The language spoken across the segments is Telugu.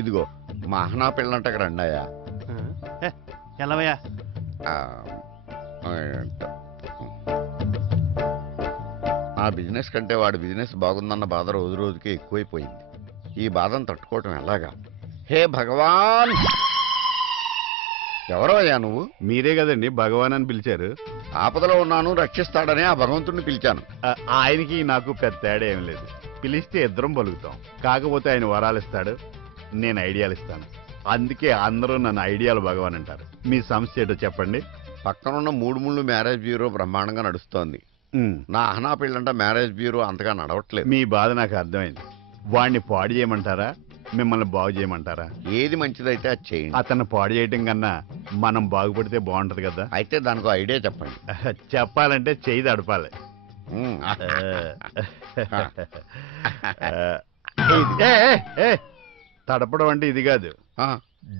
ఇదిగో మా అహనా పిల్లంట అక్కడ అండాయా ఎలావయ్యా నా బిజినెస్ కంటే వాడి బిజినెస్ బాగుందన్న బాధ రోజు రోజుకి ఎక్కువైపోయింది. ఈ బాధను తట్టుకోవటం ఎలాగా? హే భగవాన్! ఎవరో అయ్యా నువ్వు? మీరే కదండి భగవాన్ అని పిలిచారు. ఆపదలో ఉన్నాను, రక్షిస్తాడని ఆ భగవంతుడిని పిలిచాను. ఆయనకి నాకు పెద్ద తేడా ఏం లేదు. పిలిస్తే ఇద్దరం పలుకుతాం. కాకపోతే ఆయన వరాలు ఇస్తాడు, నేను ఐడియాలు ఇస్తాను. అందుకే అందరూ నన్ను ఐడియాలు భగవాన్ అంటారు. మీ సమస్య ఏంటో చెప్పండి. పక్కనున్న 3 మ్యారేజ్ బ్యూరో బ్రహ్మాండంగా నడుస్తోంది. నా అహనా పెళ్ళంట మ్యారేజ్ బ్యూరో అంతగా నడవట్లేదు. మీ బాధ నాకు అర్థమైంది. వాడిని పాడు చేయమంటారా, మిమ్మల్ని బాగు చేయమంటారా? ఏది మంచిదైతే అది చేయండి. అతన్ని పాడు చేయటం కన్నా మనం బాగుపడితే బాగుంటది కదా. అయితే దానికి ఐడియా చెప్పండి. చెప్పాలంటే చెయ్యి తడపాలి. తడపడం అంటే ఇది కాదు,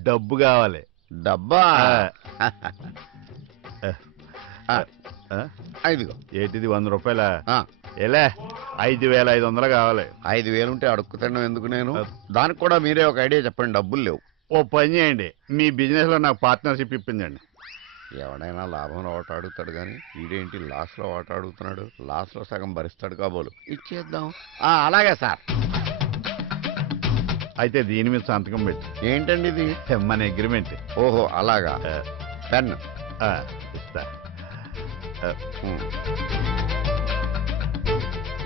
డబ్బు కావాలి. డబ్బా? ఇదిగో. ఏంటిది 100 రూపాయల? ఎలా 5500 కావాలి. 5000 ఉంటే అడుక్కు తినడం ఎందుకు నేను? దానికి కూడా మీరే ఒక ఐడియా చెప్పండి. డబ్బులు లేవు. ఓ పని చేయండి, మీ బిజినెస్ లో నాకు పార్ట్నర్షిప్ ఇప్పించండి. ఎవడైనా లాభంలో ఓట అడుగుతాడు కానీ వీడేంటి లాస్ లో ఓట అడుగుతున్నాడు? లాస్ లో సగం భరిస్తాడు కాబోలు. ఇచ్చేద్దాం. అలాగే సార్. అయితే దీని మీద సంతకం పెట్టి. ఏంటండి ఇది? మన అగ్రిమెంట్. ఓహో అలాగా. పెన్ ఇస్తా.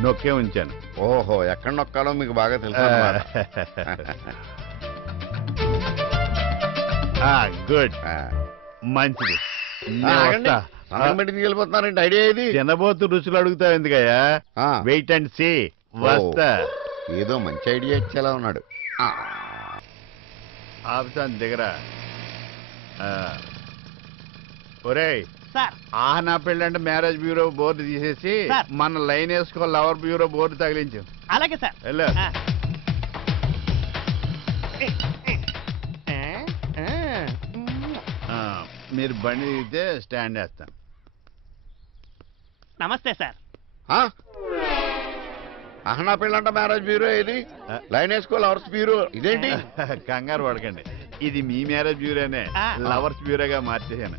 నొక్కే ఉంచాను. ఓహో, ఎక్కడ నొక్కాలో మీకు బాగా తెలుసు. గుడ్, మంచిది. తీసుకెళ్ళిపోతున్నారండి. ఐడియా ఇది. తినబోతు రుచులు అడుగుతావు ఎందుకయ్యా? Wait and see. వస్తా. ఏదో మంచి ఐడియా ఇచ్చేలా ఉన్నాడు. ఆప్షన్ దిగరా. ఒరేయ్, ఆహనా పెళ్ళంటే మ్యారేజ్ బ్యూరో బోర్డు తీసేసి మన లైన్ వేసుకో లవర్ బ్యూరో బోర్డు తగిలించు. అలాగే సార్. వెళ్ళు. మీరు బండి దిగితే స్టాండ్ వేస్తాను. నమస్తే సార్. అహనా పెళ్ళంట మ్యారేజ్ బ్యూరో ఇది. లైన్ వేసుకో లవర్స్ బ్యూరో ఇదేంటి? కంగారు పడకండి, ఇది మీ మ్యారేజ్ బ్యూరోనే లవర్స్ బ్యూరోగా మార్చేసాను.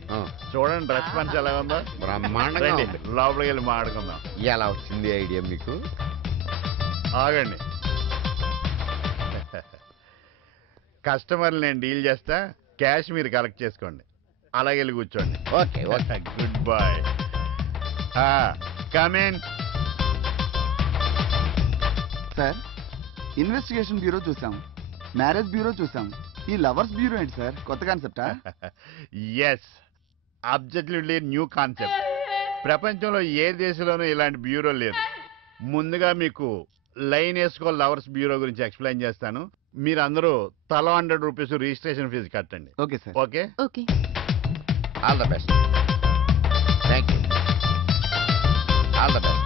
చూడండి డ్రెస్ పంచ్ ఎలా ఉందో. బ్రహ్మాండంగా. లోపలికి వెళ్ళి మాట్లాడుకుందాం. ఎలా వచ్చింది ఐడియా మీకు? ఆగండి, కస్టమర్లు నేను డీల్ చేస్తా, క్యాష్ మీరు కలెక్ట్ చేసుకోండి. అలాగే వెళ్ళి కూర్చోండి. Okay okay. Good boy. Come in. Sir, investigation bureau చూసాం, మ్యారేజ్ బ్యూరో చూసాం, ఈ లవర్స్ బ్యూరో ఏంటి సార్? కొత్త కాన్సెప్టా? Yes, objectively new concept. ప్రపంచంలో ఏ దేశంలోనూ ఇలాంటి బ్యూరో లేదు. ముందుగా మీకు లైన్ వేసుకో లవర్స్ బ్యూరో గురించి ఎక్స్ప్లెయిన్ చేస్తాను. మీరు అందరూ తలా 100 రూపీస్ రిజిస్ట్రేషన్ ఫీజు కట్టండి. Okay sir. Okay okay. All the best. Thank you. All the best.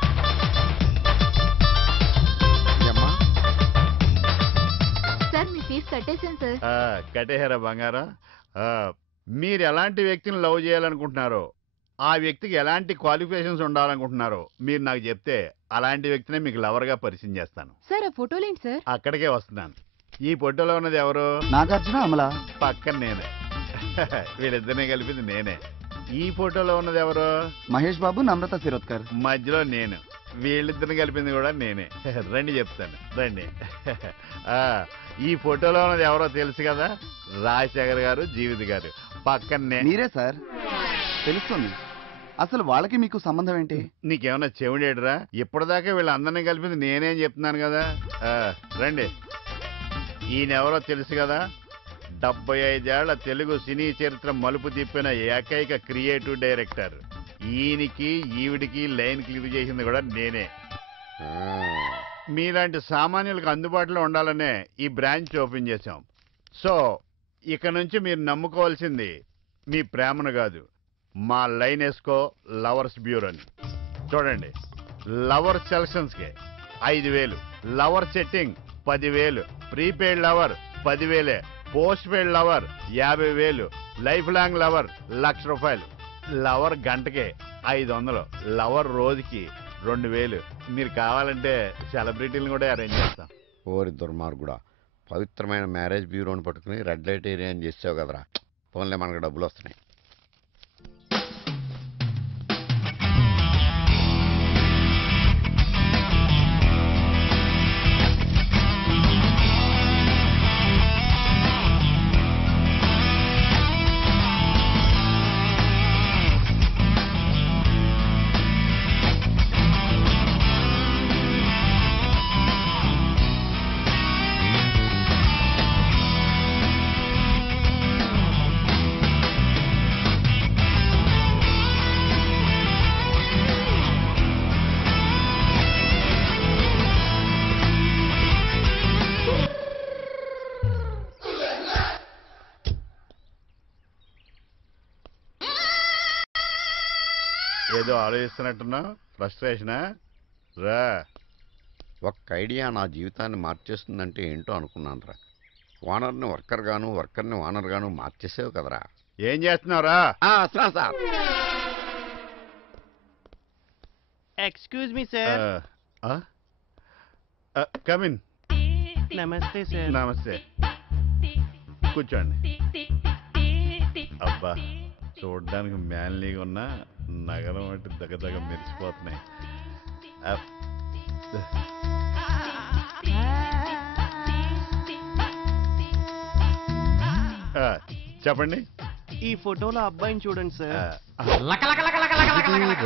Sir, మీ ఫీజు కట్టేశాను సార్. కట్టేహారా బంగారం? మీరు ఎలాంటి వ్యక్తిని లవ్ చేయాలనుకుంటున్నారో, ఆ వ్యక్తికి ఎలాంటి క్వాలిఫికేషన్స్ ఉండాలనుకుంటున్నారో మీరు నాకు చెప్తే అలాంటి వ్యక్తినే మీకు లవర్గా పరిచయం చేస్తాను. సార్, ఆ ఫోటోలు ఏంటి సార్? అక్కడికే వస్తున్నాను. ఈ ఫోటోలో ఉన్నది ఎవరు? నాగార్జున, అమలా. పక్కన నేనే. వీళ్ళిద్దరినీ కలిపింది నేనే. ఈ ఫోటోలో ఉన్నది ఎవరు? మహేష్ బాబు, నమ్రత శిరోద్కర్. మధ్యలో నేను. వీళ్ళిద్దరిని కలిపింది కూడా నేనే. రండి చెప్తాను, రండి. ఈ ఫోటోలో ఉన్నది ఎవరో తెలుసు కదా? రాజశేఖర్ గారు, జీవిత గారు. పక్కనే మీరే సార్. తెలుస్తుంది. అసలు వాళ్ళకి మీకు సంబంధం ఏంటి? నీకేమన్నా చెవిడేడురా? ఇప్పటిదాకా వీళ్ళందరినీ కలిపింది నేనే అని చెప్తున్నాను కదా. రండి. ఈయనెవరో తెలుసు కదా? 75 ఏళ్ల తెలుగు సినీ చరిత్ర మలుపు తిప్పిన ఏకైక క్రియేటివ్ డైరెక్టర్. ఈయనకి ఈవిడికి లైన్ క్లిక్ చేసింది కూడా నేనే. మీలాంటి సామాన్యులకు అందుబాటులో ఉండాలనే ఈ బ్రాంచ్ ఓపెన్ చేశాం. సో ఇక నుంచి మీరు నమ్ముకోవాల్సింది మీ ప్రేమను కాదు, మా లైన్ వేసుకో లవర్స్ బ్యూరోని. చూడండి, లవర్ సెలక్షన్స్కి 5000, lover setting 10,000, prepaid lover 10,000, postpaid lover 50,000, life long lover ₹1,00,000, lover గంటకే 500, లవర్ రోజుకి 2,000. మీరు కావాలంటే సెలబ్రిటీలను కూడా అరేంజ్ చేస్తాం. ఓరి దుర్మార్గుడా, పవిత్రమైన మ్యారేజ్ బ్యూరోని పట్టుకుని రెడ్ లైట్ ఏరియా అని చేసావు కదరా. ఫోన్లే, మనకు డబ్బులు వస్తున్నాయి. ఏదో ఆలోచిస్తున్నట్టున్నా, ఫ్రస్ట్రేషనా? రా. ఒక్క ఐడియా నా జీవితాన్ని మార్చేస్తుందంటే ఏంటో అనుకున్నాను రా. ఓనర్ని వర్కర్ గాను, వర్కర్ని ఓనర్ గాను మార్చేసావు కదరా. ఏం చేస్తున్నావురా? వస్తున్నా sir. Excuse me sir. Come in. నమస్తే సార్. నమస్తే, కూర్చోండి. అబ్బా, చూడ్డానికి మ్యాన్లీగా ఉన్నా నగరం అంటే దగ్గర మెరిసిపోతున్నాయి. చెప్పండి. ఈ ఫోటోలో అబ్బాయిని చూడండి సార్.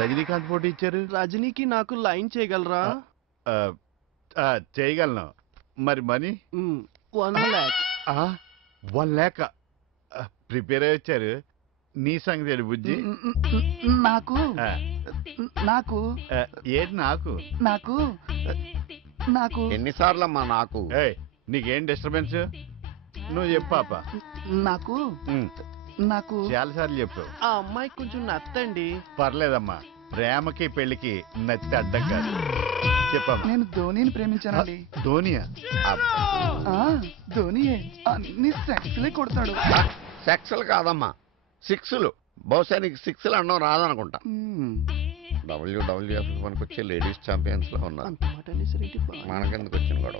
రజనీకాంత్ ఫోటో ఇచ్చారు. రజనీకి నాకు లైన్ చేయగలరా? చేయగలను. మరి మనీ? 1 lakh. 1 lakh ప్రిపేర్ అయ్యి వచ్చారు. నీ సంగతి ఏంటి బుజ్జి? నాకు నాకు ఏంటి నాకు? నాకు నాకు ఎన్నిసార్లమ్మా నాకు? నీకేం డిస్టర్బెన్స్? నువ్వు చెప్పు పాప. నాకు నాకు చాలా సార్లు చెప్పు. ఆ అమ్మాయికి కొంచెం నత్తండి. పర్లేదమ్మా, ప్రేమకి పెళ్లికి నచ్చి అడ్డం కాదు. చెప్పమ్మా. నేను ధోనిని ప్రేమించానండి. ధోనియా? ధోనియే అన్ని సెక్స్లే కొడతాడు. సెక్స్లు కాదమ్మా, 6లు. బహుశా నీకు 6లు అనడం రాదనుకుంటా. WWF పనికొచ్చే లేడీస్ ఛాంపియన్స్ లో ఉన్నారు. అంత మాట అనేసరికి బాగా మనకెందుకు వచ్చిన గొడవ?